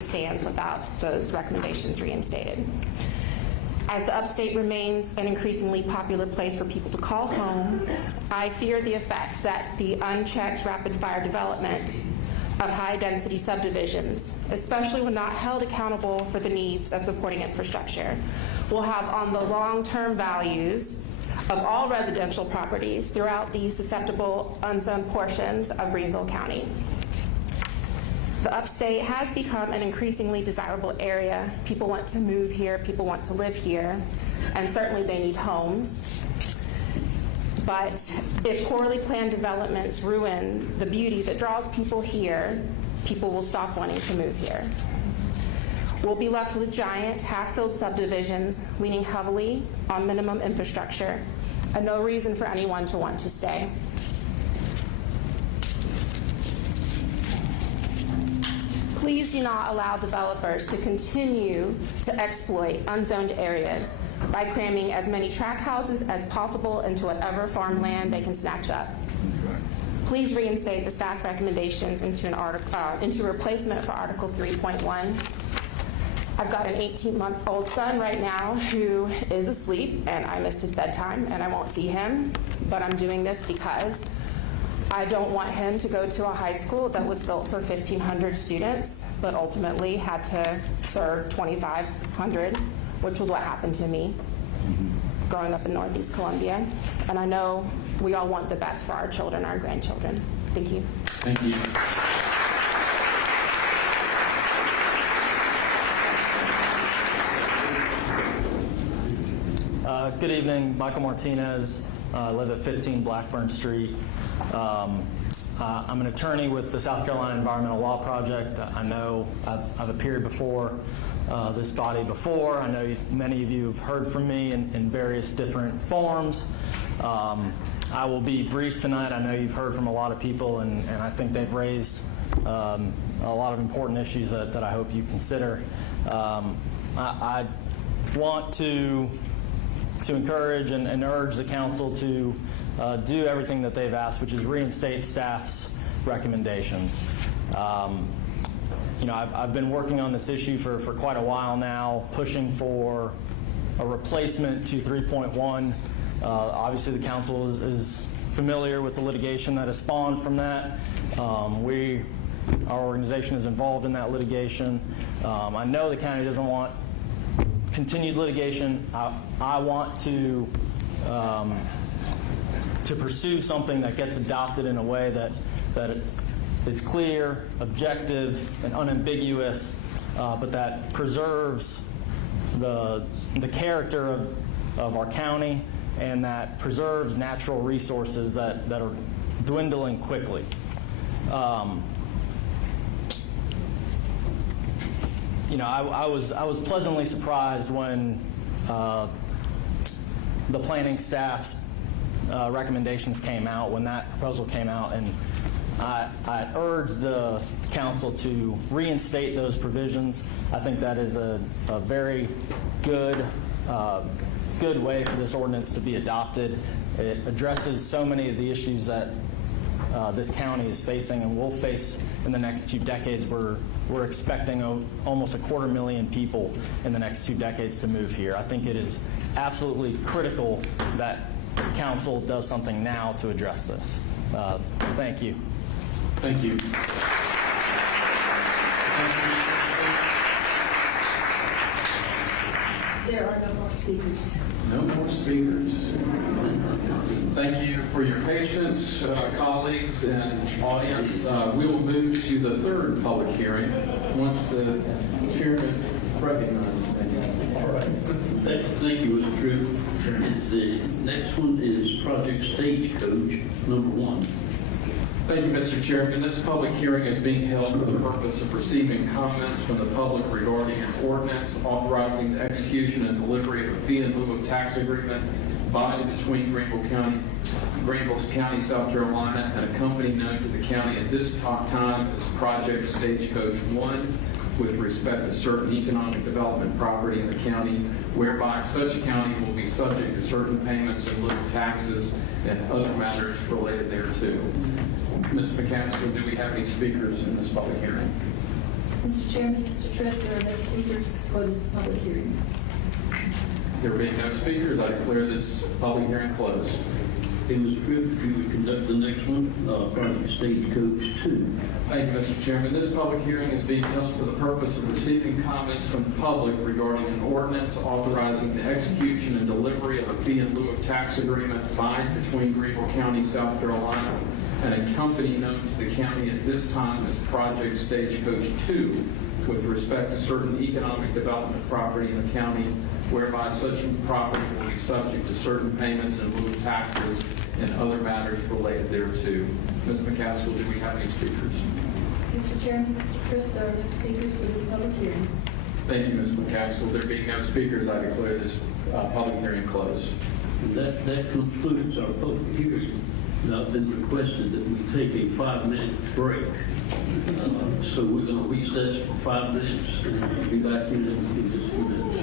stands without those recommendations reinstated. As the upstate remains an increasingly popular place for people to call home, I fear the effect that the unchecked rapid-fire development of high-density subdivisions, especially when not held accountable for the needs of supporting infrastructure, will have on the long-term values of all residential properties throughout the susceptible unzoned portions of Greenville County. The upstate has become an increasingly desirable area. People want to move here, people want to live here, and certainly they need homes. But if poorly planned developments ruin the beauty that draws people here, people will stop wanting to move here. We'll be left with giant, half-filled subdivisions leaning heavily on minimum infrastructure, and no reason for anyone to want to stay. Please do not allow developers to continue to exploit unzoned areas by cramming as many tract houses as possible into whatever farmland they can snatch up. Please reinstate the staff recommendations into replacement for Article 3.1. I've got an 18-month-old son right now who is asleep, and I missed his bedtime, and I won't see him, but I'm doing this because I don't want him to go to a high school that was built for 1,500 students, but ultimately had to serve 2,500, which was what happened to me growing up in Northeast Columbia. And I know we all want the best for our children, our grandchildren. Thank you. Thank you. Good evening, Michael Martinez. I live at 15 Blackburn Street. I'm an attorney with the South Carolina Environmental Law Project. I know I've appeared before this body before. I know many of you have heard from me in various different forms. I will be brief tonight. I know you've heard from a lot of people, and I think they've raised a lot of important issues that I hope you consider. I want to encourage and urge the council to do everything that they've asked, which is reinstate staff's recommendations. You know, I've been working on this issue for quite a while now, pushing for a replacement to 3.1. Obviously, the council is familiar with the litigation that has spawned from that. Our organization is involved in that litigation. I know the county doesn't want continued litigation. I want to pursue something that gets adopted in a way that it's clear, objective, and unambiguous, but that preserves the character of our county and that preserves natural resources that are dwindling quickly. You know, I was pleasantly surprised when the planning staff's recommendations came out, when that proposal came out, and I urged the council to reinstate those provisions. I think that is a very good way for this ordinance to be adopted. It addresses so many of the issues that this county is facing and will face in the next 2 decades. We're expecting almost 250,000 people in the next 2 decades to move here. I think it is absolutely critical that council does something now to address this. Thank you. Thank you. There are no more speakers. No more speakers. Thank you for your patience, colleagues and audience. We will move to the third public hearing once the chairman recognizes me. All right. Thank you, Mr. Troop. The next one is Project Stagecoach number 1. Thank you, Mr. Chairman. This public hearing is being held for the purpose of receiving comments from the public regarding an ordinance authorizing the execution and delivery of a fee in lieu of tax agreement by and between Greenville County, South Carolina, and a company known to the county at this time as Project Stagecoach 1, with respect to certain economic development property in the county, whereby such county will be subject to certain payments in lieu of taxes and other matters related thereto. Ms. McCaskill, do we have any speakers in this public hearing? Mr. Chairman, Mr. Tripp, there are no speakers for this public hearing. There being no speakers, I declare this public hearing closed. Okay, Mr. Tripp, if you would conduct the next one, project Stagecoach 2. Thank you, Mr. Chairman. This public hearing is being held for the purpose of receiving comments from the public regarding an ordinance authorizing the execution and delivery of a fee in lieu of tax agreement by and between Greenville County, South Carolina, and a company known to the county at this time as Project Stagecoach 2, with respect to certain economic development property in the county, whereby such property will be subject to certain payments in lieu of taxes and other matters related thereto. Ms. McCaskill, do we have any speakers? Mr. Chairman, Mr. Tripp, there are no speakers for this public hearing. Thank you, Ms. McCaskill. There being no speakers, I declare this public hearing closed. And that concludes our public hearing. Now, I've been requested that we take a 5-minute break. So we're going to recess for 5 minutes and we'll be back in just a few minutes.